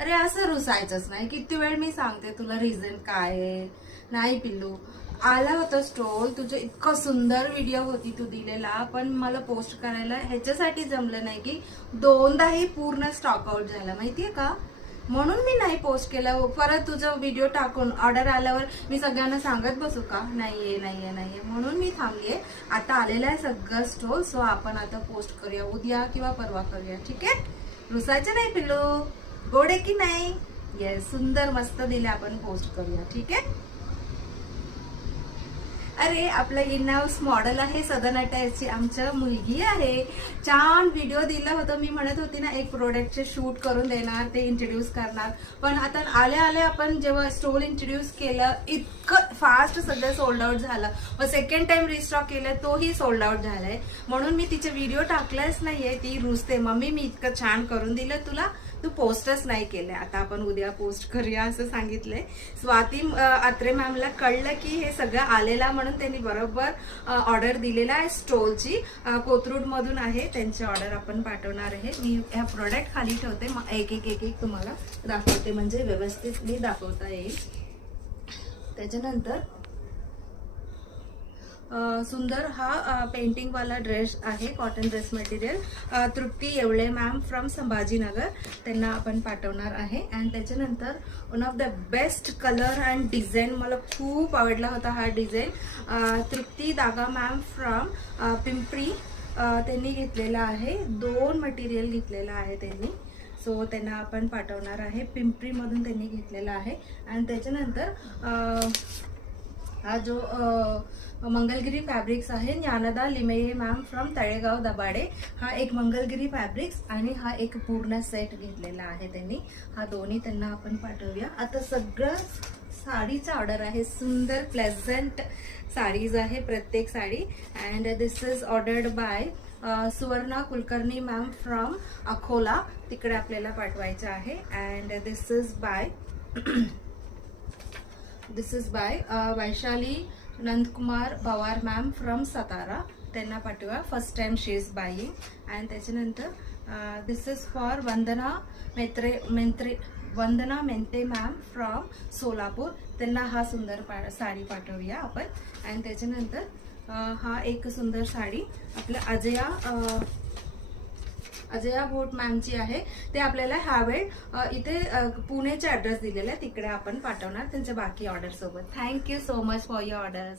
अरे असं रुसायचंच नाही. किती वेळ मी सांगते तुला रिझन काय आहे. नाही पिल्लू, आला होता स्टॉल, तुझं इतकं सुंदर व्हिडिओ होती तू दिलेला, पण मला पोस्ट करायला ह्याच्यासाठी जमलं नाही की दोनदाही पूर्ण स्टॉक आउट झाला, माहितीये का. म्हणून मी नाही पोस्ट केलं. परत तुझा व्हिडिओ टाकून ऑर्डर आल्यावर मी सगळ्यांना सांगत बसू का नाहीये नाहीये नाहीये, म्हणून मी थांबलीये. आता आलेलं आहे सगळं स्टॉल, सो आपण आता पोस्ट करूया, उद्या किंवा परवा करूया, ठीक आहे. रुसायचं नाही पिल्लू, गोड आहे की नाही. येस, सुंदर मस्त दिले, आपण पोस्ट करूया, ठीक आहे. अरे आपला इन हाऊस मॉडेल आहे, सदन अटॅचची आमच्या मुलगी आहे. छान व्हिडिओ दिला होता, मी म्हणत होती ना एक प्रोडक्टचे शूट करून देणार, ते इंट्रोड्यूस करणार, पण आता आले आले आपण जेव्हा स्टॉल इंट्रोड्यूस केलं इतकं फास्ट सगळं सोल्ड आउट झालं. मग सेकंड टाइम रिस्टॉक केलं, तोही सोल्ड आउट झालाय. म्हणून मी तिचे व्हिडिओ टाकलाच नाहीये. ती रुसते, मम्मी मी इतकं छान करून दिलं तुला, तू पोस्टच नाही केलंय. आता आपण उद्या पोस्ट करूया असं सांगितलंय. स्वाती अत्रे मॅमला कळलं की हे सगळं आलेला, म्हणून त्यांनी बरोबर ऑर्डर दिलेला आहे. स्टॉलची कोथरूड मधून आहे, त्यांची ऑर्डर आपण पाठवणार आहे. मी ह्या प्रोडक्ट खाली ठेवते, मग एक एक एक एक तुम्हाला दाखवते, म्हणजे व्यवस्थितली दाखवता येईल. त्याच्यानंतर सुंदर हा पेंटिंग वाला ड्रेस आहे, cotton dress material. Trupti Yewale ma'am from Sambhajinagar, त्यांना आपण पाठवणार आहे. अँड त्याच्यानंतर one of the best colour and design, मला खूप आवडला होता हा design. Trupti Daga ma'am from Pimpri, त्यांनी घेतलेला आहे. 2 मटेरियल घेतलेला आहे त्यांनी, सो त्यांना आपण पाठवणार आहे. पिंपरी मधून त्यांनी घेतलेला आहे. आणि त्याच्यानंतर हा जो मंगलगिरी फॅब्रिक्स आहे, ज्ञानदा लिमये मॅम फ्रॉम तळेगाव दबाडे, हा एक मंगलगिरी फॅब्रिक्स आणि हा एक पूर्ण सेट घेतलेला आहे त्यांनी. हा दोन्ही त्यांना आपण पाठवूया. आता सगळं साडीचा ऑर्डर आहे, सुंदर प्लेझंट साडीज आहे प्रत्येक sari. And this is ordered by Suvarna Kulkarni ma'am from Akola, तिकडे आपल्याला पाठवायचं आहे. And this is by Vaishali Nandkumar Pawar ma'am from Satara, त्यांना पाठवा. First time she is buying. And त्याच्यानंतर this is for Vandana Mente ma'am from Solapur, त्यांना हा सुंदर साडी पाठवूया आपण. अँड त्याच्यानंतर हा एक सुंदर साडी आपल्या अजया भोट मॅमची आहे. ते आपल्याला ह्यावेळ इथे पुणेचा ऍड्रेस दिलेला आहे, तिकडे आपण पाठवणार त्यांच्या बाकी ऑर्डर सोबत. Thank you so much for your orders.